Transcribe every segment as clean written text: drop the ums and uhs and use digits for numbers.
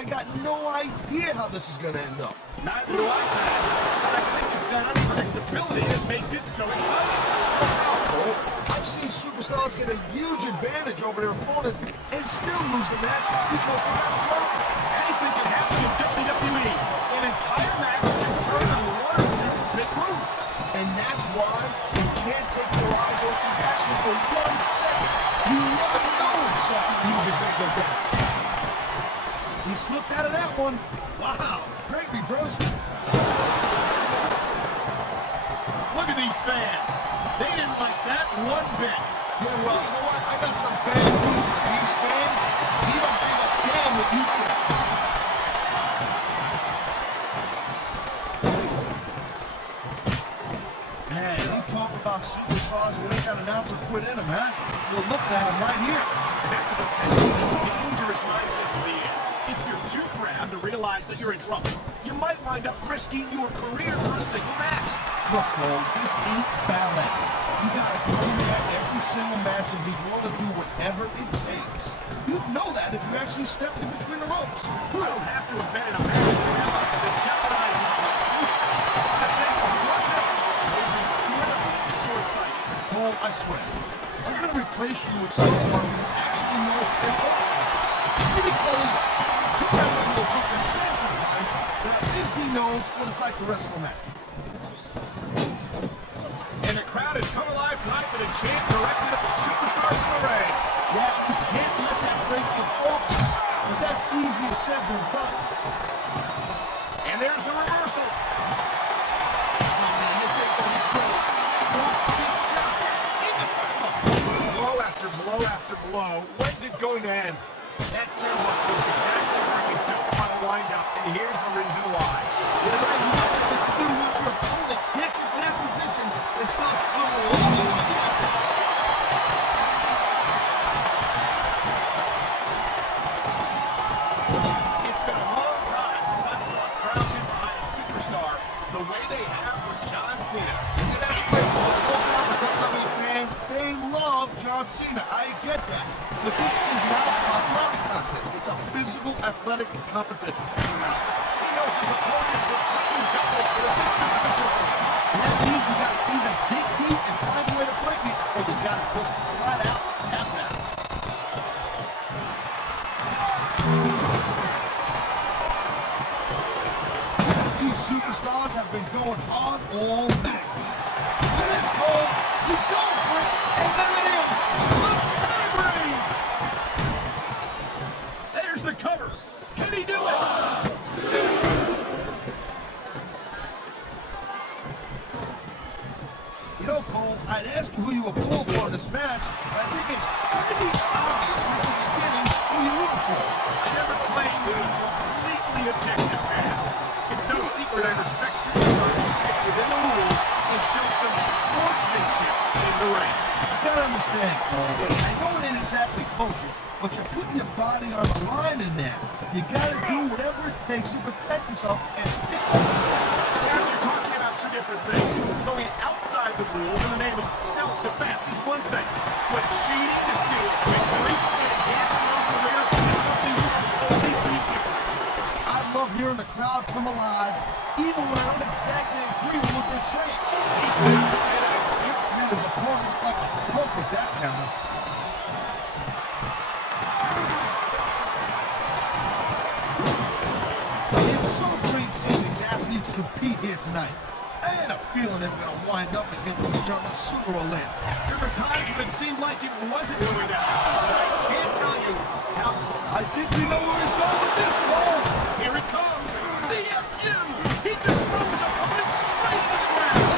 I got no idea how this is going to end up. Neither do I, Taz. But I think it's that unpredictability that makes it so exciting. Wow, Cole. I've seen superstars get a huge advantage over their opponents and still lose the match because they got sloppy. Anything can happen in WWE. An entire match can turn on one or two big moves. And that's why you can't take your eyes off the action for 1 second. You never know when something huge is going to go down. He slipped out of that one. Wow, great reversal. Look at these fans. They didn't like that one bit. Yeah, well, you know what? I got some bad news for these fans. You don't give a damn what you think. Man, you talk about superstars who ain't got an ounce of quit in them, huh? You're looking at them right here. That's a potentially dangerous mindset to be in. If you're too proud to realize that you're in trouble, you might wind up risking your career for a single match. Look, Cole, this ain't ballet. You gotta go in there every single match and be willing to do whatever it takes. You'd know that if you actually stepped in between the ropes. I don't have to have been in a match to realize that jeopardizing my future for the sake of one match is incredibly short-sighted. Cole, I swear, I'm gonna replace you with someone who actually knows what they're talking about. Maybe Cole, he might be a little tough to understand sometimes, but at least he knows what it's like to wrestle a match. And the crowd has come alive tonight with a chant directed at the superstars in the ring. Yeah, you can't let that break your focus, but that's easier said than done. And there's the reversal. Oh man, this ain't gonna be good. Those 6 shots in the crowd. Blow after blow after blow. When's it going to end? That turnbuckle goes exactly where you don't want to wind up, and here's the reason why. Yeah, right, you got something to do once your opponent gets into that position and starts unloading on you like that. It's been a long time since I saw a crowd get behind a superstar the way they have with John Cena. Yeah, that's great. Look out for WWE fans. They love John Cena. I get that. But this is not a popularity contest. It's a physical, athletic competition. He knows his opponent is completely helpless for this specific shot. And that means you gotta either dig deep and find a way to break it, or you gotta just flat out tap out. These superstars have been going hard all match. Look at this, Cole. He's going for it, and there it is. Look, let it breathe. There's the cover. Can he do it? You know, Cole, I'd ask you who you were pulling for in this match, but I think it's pretty obvious since the beginning who you root for. I never claimed to be completely objective, Taz. It's no secret I respect superstars who stick within the rules and show some sportsmanship in the ring. You gotta understand, Cole, I know it ain't exactly kosher, but you're putting your body on the line in there. You gotta do whatever it takes to protect yourself and pick up. Taz, you're talking about two different things. Going outside the rules in the name of self-defense is one thing, but cheating to steal a victory and enhance your own career is something completely different. I love hearing the crowd come alive, even when I don't exactly agree with what they're saying. Me too. And I do. Man, his opponent looked like a punk with that counter. It's so great seeing these athletes compete here tonight. I had a feeling they were going to wind up against each other sooner or later. There were times when it seemed like it wasn't going to happen, but I can't tell you how. I think we know where he's going with this, Cole. Here it comes. The FU. He just threw his opponent straight into the ground.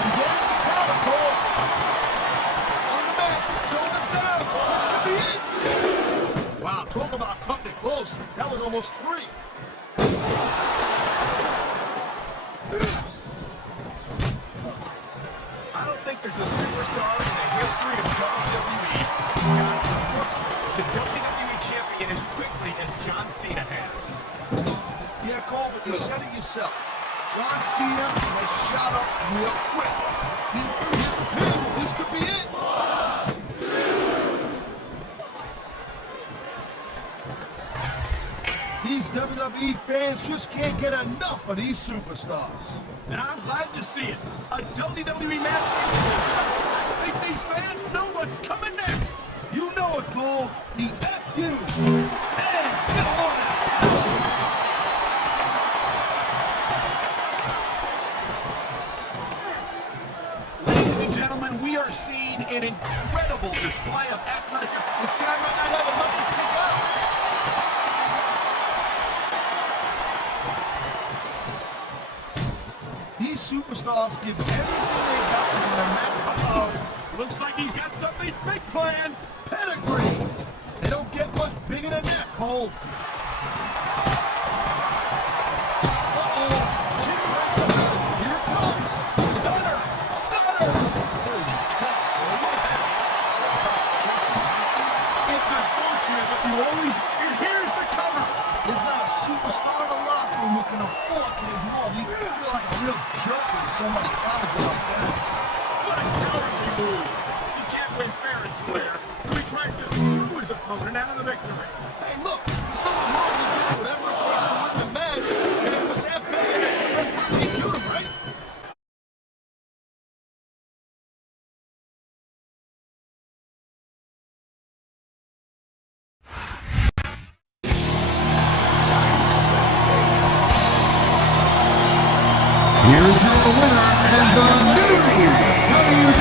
And there's the counter, Cole. On the mat, shoulders down. This could be it. Wow, talk about cutting it close. That was almost free. I don't think there's a superstar in the history of WWE who got the WWE champion as quickly as John Cena has. Yeah, Cole, but you said it yourself. John Cena has shot up real quick. Here's the pin. This could be it. He's WWE fans just can't get enough of these superstars. And I'm glad to see it. A WWE match is system. I think these fans know what's coming next. You know it, Cole. The FU. And get on it. Ladies and gentlemen, we are seeing an incredible display of athletic. This guy might not have enough to kick out. These superstars give everything they got in their match. Uh-oh. Looks like he's got something big planned. Pedigree. They don't get much bigger than that, Cole. Uh-oh. Kick right to the middle. Here it comes. Stunner! Stunner! Holy cow, Cole. Look at that. It's unfortunate, but you always... And here's the cover! There's not a superstar in the locker room who can afford to ignore. You feel like a real jerk when somebody counters you like that. What a cowardly move! He can't win fair and square, so he tries to screw his opponent out of the victory. Hey, look, there's nothing wrong with doing whatever it takes to win the match. And it was that bad. Let's really cute him, right? Here's your winner and the new WWE